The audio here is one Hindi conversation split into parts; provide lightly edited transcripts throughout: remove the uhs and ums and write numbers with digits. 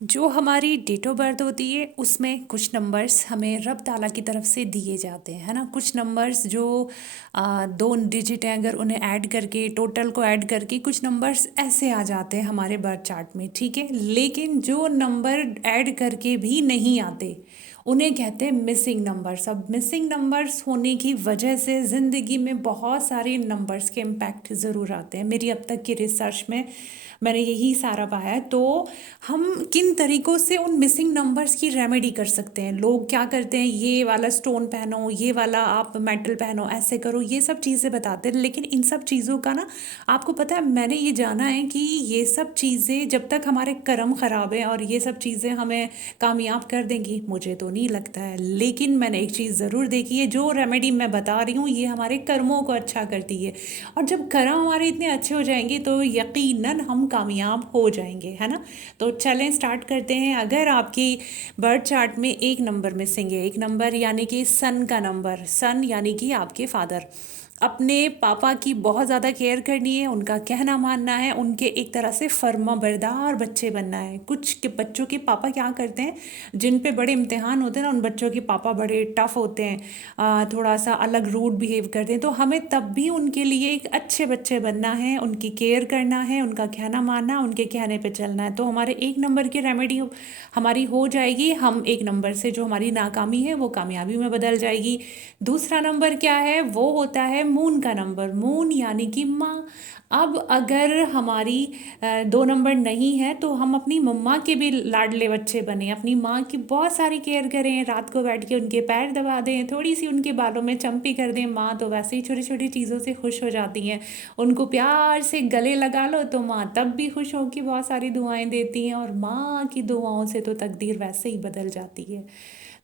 जो हमारी डेट ऑफ बर्थ होती है उसमें कुछ नंबर्स हमें रब ताला की तरफ से दिए जाते हैं, है ना। कुछ नंबर्स जो दो डिजिट हैं, अगर उन्हें ऐड करके टोटल को ऐड करके कुछ नंबर्स ऐसे आ जाते हैं हमारे बर्थ चार्ट में, ठीक है। लेकिन जो नंबर ऐड करके भी नहीं आते उन्हें कहते हैं मिसिंग नंबर्स। अब मिसिंग नंबर्स होने की वजह से ज़िंदगी में बहुत सारे नंबर्स के इम्पैक्ट ज़रूर आते हैं। मेरी अब तक की रिसर्च में मैंने यही सारा पाया है। तो हम किन तरीकों से उन मिसिंग नंबर्स की रेमेडी कर सकते हैं। लोग क्या करते हैं, ये वाला स्टोन पहनो, ये वाला आप मेटल पहनो, ऐसे करो, ये सब चीज़ें बताते हैं। लेकिन इन सब चीज़ों का ना, आपको पता है, मैंने ये जाना है कि ये सब चीज़ें जब तक हमारे कर्म ख़राब हैं और ये सब चीज़ें हमें कामयाब कर देंगी, मुझे तो नहीं लगता है। लेकिन मैंने एक चीज़ ज़रूर देखी है, जो रेमेडी मैं बता रही हूँ ये हमारे कर्मों को अच्छा करती है। और जब कर्म हमारे इतने अच्छे हो जाएंगे तो यकीनन हम कामयाब हो जाएंगे, है ना। तो चलें स्टार्ट करते हैं। अगर आपकी बर्थ चार्ट में एक नंबर मिसिंग है, एक नंबर यानी कि सन का नंबर, सन यानी कि आपके फादर, अपने पापा की बहुत ज़्यादा केयर करनी है, उनका कहना मानना है, उनके एक तरह से फर्मा बरदार बच्चे बनना है। कुछ के बच्चों के पापा क्या करते हैं, जिन पे बड़े इम्तिहान होते हैं ना, उन बच्चों के पापा बड़े टफ होते हैं, थोड़ा सा अलग रूड बिहेव करते हैं। तो हमें तब भी उनके लिए एक अच्छे बच्चे बनना है, उनकी केयर करना है, उनका कहना मानना, उनके कहने पे चलना है। तो हमारे एक नंबर की रेमेडी हमारी हो जाएगी। हम एक नंबर से जो हमारी नाकामी है वो कामयाबी में बदल जाएगी। दूसरा नंबर क्या है, वो होता है मून का नंबर। मून यानी कि माँ। अब अगर हमारी दो नंबर नहीं है तो हम अपनी मम्मा के भी लाडले बच्चे बने, अपनी माँ की बहुत सारी केयर करें, रात को बैठ के उनके पैर दबा दें, थोड़ी सी उनके बालों में चंपी कर दें। माँ तो वैसे ही छोटी छोटी चीज़ों से खुश हो जाती हैं, उनको प्यार से गले लगा लो तो माँ तब भी खुश होकर बहुत सारी दुआएं देती हैं, और माँ की दुआओं से तो तकदीर वैसे ही बदल जाती है।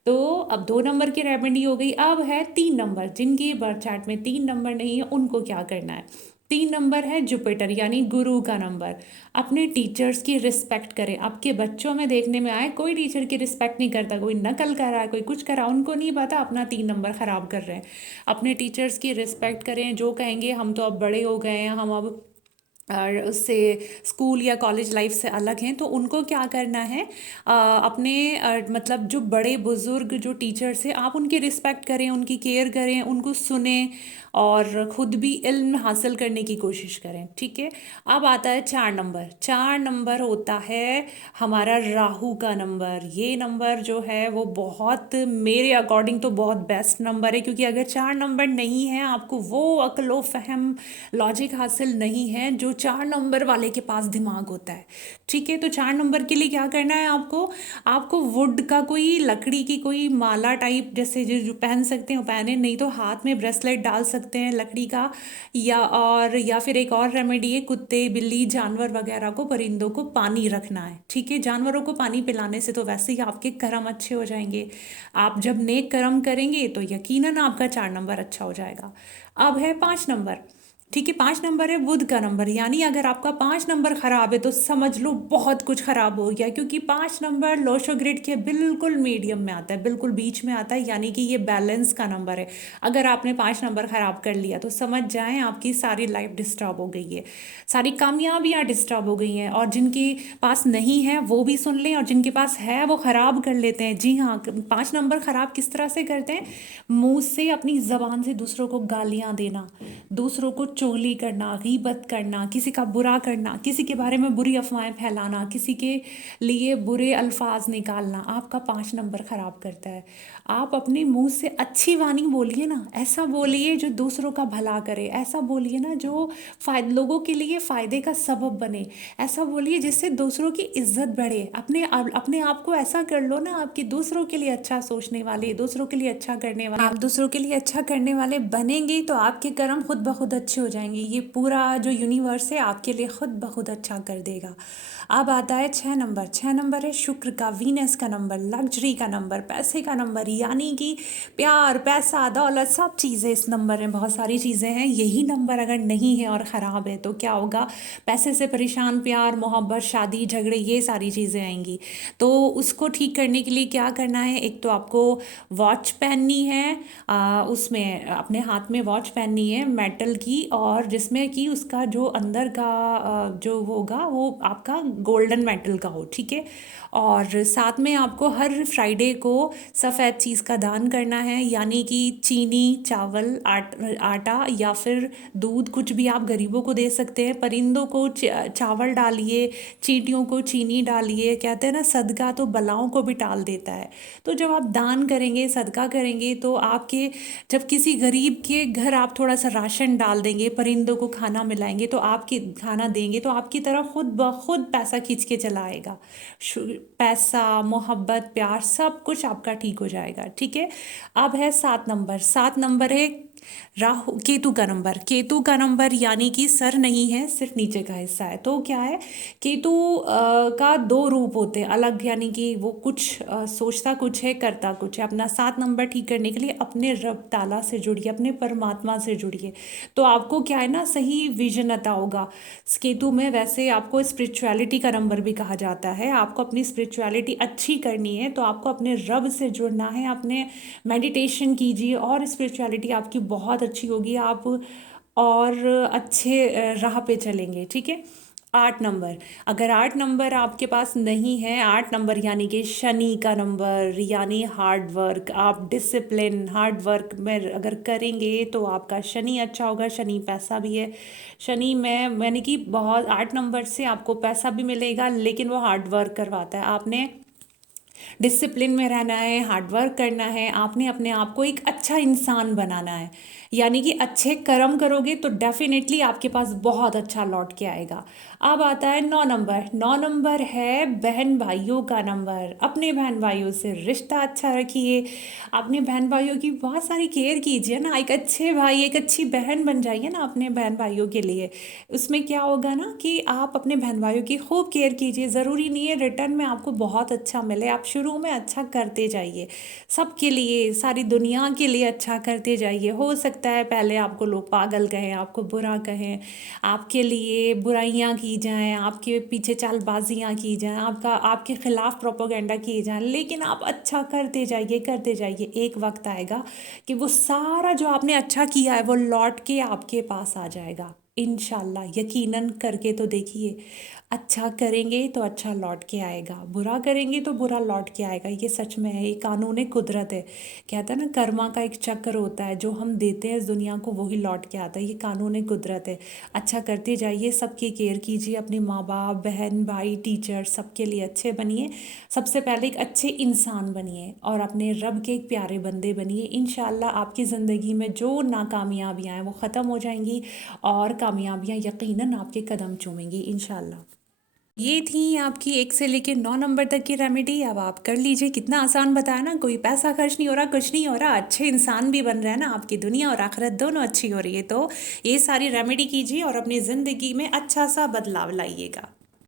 तो अब दो नंबर की रेमेडी हो गई। अब है तीन नंबर। जिनकी बर्थ चार्ट में तीन नंबर नहीं है उनको क्या करना है। तीन नंबर है जुपिटर यानी गुरु का नंबर। अपने टीचर्स की रिस्पेक्ट करें। आपके बच्चों में देखने में आए कोई टीचर की रिस्पेक्ट नहीं करता, कोई नकल कर रहा है, कोई कुछ कर रहा है, उनको नहीं पता अपना तीन नंबर खराब कर रहे हैं। अपने टीचर्स की रिस्पेक्ट करें, जो कहेंगे हम तो अब बड़े हो गए हैं, हम अब और उससे स्कूल या कॉलेज लाइफ से अलग हैं, तो उनको क्या करना है, अपने मतलब जो बड़े बुज़ुर्ग जो टीचर्स हैं, आप उनकी रिस्पेक्ट करें, उनकी केयर करें, उनको सुने और ख़ुद भी इल्म हासिल करने की कोशिश करें, ठीक है। अब आता है चार नंबर। चार नंबर होता है हमारा राहु का नंबर। ये नंबर जो है वो बहुत, मेरे अकॉर्डिंग तो बहुत बेस्ट नंबर है, क्योंकि अगर चार नंबर नहीं है, आपको वो अक्ल फहम लॉजिक हासिल नहीं है जो चार नंबर वाले के पास दिमाग होता है, ठीक है। तो चार नंबर के लिए क्या करना है आपको, आपको वुड का कोई, लकड़ी की कोई माला टाइप जैसे जो पहन सकते हैं वो पहने, नहीं तो हाथ में ब्रेसलेट डाल सकते हैं लकड़ी का। या फिर एक और रेमेडी है, कुत्ते बिल्ली जानवर वगैरह को, परिंदों को पानी रखना है, ठीक है। जानवरों को पानी पिलाने से तो वैसे ही आपके कर्म अच्छे हो जाएंगे। आप जब नेक कर्म करेंगे तो यकीनन आपका चार नंबर अच्छा हो जाएगा। अब है पाँच नंबर, ठीक है। पाँच नंबर है बुध का नंबर, यानी अगर आपका पाँच नंबर खराब है तो समझ लो बहुत कुछ खराब हो गया, क्योंकि पाँच नंबर लोशो ग्रिड के बिल्कुल मीडियम में आता है, बिल्कुल बीच में आता है, यानी कि ये बैलेंस का नंबर है। अगर आपने पाँच नंबर खराब कर लिया तो समझ जाएं आपकी सारी लाइफ डिस्टर्ब हो गई है, सारी कामयाबियाँ डिस्टर्ब हो गई हैं। और जिनके पास नहीं है वो भी सुन लें, और जिनके पास है वो ख़राब कर लेते हैं। जी हाँ, पाँच नंबर ख़राब किस तरह से करते हैं, मुंह से अपनी ज़बान से दूसरों को गालियाँ देना, दूसरों को चुगली करना, गीबत करना, किसी का बुरा करना, किसी के बारे में बुरी अफवाहें फैलाना, किसी के लिए बुरे अल्फाज निकालना, आपका पाँच नंबर ख़राब करता है। आप अपने मुंह से अच्छी वाणी बोलिए ना, ऐसा बोलिए जो दूसरों का भला करे, ऐसा बोलिए ना जो लोगों के लिए फ़ायदे का सबब बने, ऐसा बोलिए जिससे दूसरों की इज्जत बढ़े। अपने आप को ऐसा कर लो ना, आपकी दूसरों के लिए अच्छा सोचने वाले, दूसरों के लिए अच्छा करने वाले, आप दूसरों के लिए अच्छा करने वाले बनेंगे तो आपके कर्म खुद ब खुद अच्छे हो जाएंगे। ये पूरा जो यूनिवर्स है आपके लिए खुद ब खुद अच्छा कर देगा। अब आता है छः नंबर। छः नंबर है शुक्र का, वीनस का नंबर, लग्जरी का नंबर, पैसे का नंबर, यानी कि प्यार, पैसा, दौलत, सब चीज़ें इस नंबर में, बहुत सारी चीज़ें हैं। यही नंबर अगर नहीं है और ख़राब है तो क्या होगा, पैसे से परेशान, प्यार, मोहब्बत, शादी, झगड़े, ये सारी चीज़ें आएंगी। तो उसको ठीक करने के लिए क्या करना है, एक तो आपको वॉच पहननी है, उसमें अपने हाथ में वॉच पहननी है मेटल की, और जिसमें कि उसका जो अंदर का जो होगा वो आपका गोल्डन मेटल का हो, ठीक है। और साथ में आपको हर फ्राइडे को सफ़ेद चीज़ का दान करना है, यानी कि चीनी, चावल, आटा या फिर दूध, कुछ भी आप गरीबों को दे सकते हैं। परिंदों को चावल डालिए, चींटियों को चीनी डालिए। कहते हैं ना, सदका तो बलाओं को भी टाल देता है। तो जब आप दान करेंगे, सदका करेंगे, तो आपके जब किसी गरीब के घर आप थोड़ा सा राशन डाल देंगे, परिंदों को खाना मिलाएंगे, तो आपकी खाना देंगे, तो आपकी तरफ खुद ब खुद पैसा खींच के चला आएगा। पैसा, मोहब्बत, प्यार, सब कुछ आपका ठीक हो जाएगा, ठीक है। अब है 7 नंबर। 7 नंबर है राहु केतु का नंबर। केतु का नंबर यानी कि सर नहीं है, सिर्फ नीचे का हिस्सा है। तो क्या है, केतु का दो रूप होते हैं अलग, यानी कि वो कुछ सोचता कुछ है, करता कुछ है। अपना 7 नंबर ठीक करने के लिए अपने रब ताला से जुड़िए, अपने परमात्मा से जुड़िए, तो आपको क्या है ना, सही विजन अता होगा। केतु में वैसे आपको स्पिरिचुअलिटी का नंबर भी कहा जाता है। आपको अपनी स्पिरिचुअलिटी अच्छी करनी है तो आपको अपने रब से जुड़ना है, अपने मेडिटेशन कीजिए और स्पिरिचुअलिटी आपकी बहुत अच्छी होगी, आप और अच्छे राह पे चलेंगे, ठीक है। 8 नंबर, अगर 8 नंबर आपके पास नहीं है, 8 नंबर यानी कि शनि का नंबर, यानी हार्ड वर्क, आप डिसिप्लिन हार्ड वर्क में अगर करेंगे तो आपका शनि अच्छा होगा। शनि पैसा भी है। शनि में यानी कि बहुत 8 नंबर से आपको पैसा भी मिलेगा, लेकिन वो हार्ड वर्क करवाता है। आपने डिसिप्लिन में रहना है, हार्डवर्क करना है, आपने अपने आप को एक अच्छा इंसान बनाना है, यानी कि अच्छे कर्म करोगे तो डेफिनेटली आपके पास बहुत अच्छा लौट के आएगा। अब आता है 9 नंबर। 9 नंबर है बहन भाइयों का नंबर। अपने बहन भाइयों से रिश्ता अच्छा रखिए, अपने बहन भाइयों की बहुत सारी केयर कीजिए ना, एक अच्छे भाई, एक अच्छी बहन बन जाइए ना अपने बहन भाइयों के लिए। उसमें क्या होगा ना कि आप अपने बहन भाइयों की खूब केयर कीजिए। ज़रूरी नहीं है रिटर्न में आपको बहुत अच्छा मिले, आप शुरू में अच्छा करते जाइए, सबके लिए, सारी दुनिया के लिए अच्छा करते जाइए। हो सकता है पहले आपको लोग पागल कहें, आपको बुरा कहें, आपके लिए बुराइयां की जाएं, आपके पीछे चालबाजियां की जाएं, आपके खिलाफ प्रोपोगंडा किए जाएं, लेकिन आप अच्छा करते जाइए, करते जाइए। एक वक्त आएगा कि वो सारा जो आपने अच्छा किया है वो लौट के आपके पास आ जाएगा, इंशाल्लाह। यकीनन करके तो देखिए, अच्छा करेंगे तो अच्छा लौट के आएगा, बुरा करेंगे तो बुरा लौट के आएगा। ये सच में है, ये कानून कुदरत है। कहता है ना, कर्मा का एक चक्र होता है, जो हम देते हैं इस दुनिया को वही लौट के आता है। ये कानून कुदरत है। अच्छा करते जाइए, सबकी केयर कीजिए, अपने माँ बाप, बहन भाई, टीचर, सबके लिए अच्छे बनिए। सबसे पहले एक अच्छे इंसान बनिए और अपने रब के एक प्यारे बंदे बनिए। इंशाल्लाह आपकी ज़िंदगी में जो नाकामयाबियाँ हैं वो ख़त्म हो जाएंगी और कामयाबियाँ यकीनन आपके कदम चूमेंगी इंशाल्लाह। ये थी आपकी 1 से लेके 9 नंबर तक की रेमेडी। अब आप कर लीजिए। कितना आसान बताया ना, कोई पैसा खर्च नहीं हो रहा, कुछ नहीं हो रहा, अच्छे इंसान भी बन रहे हैं ना, आपकी दुनिया और आखिरत दोनों अच्छी हो रही है। तो ये सारी रेमेडी कीजिए और अपनी ज़िंदगी में अच्छा सा बदलाव लाइएगा।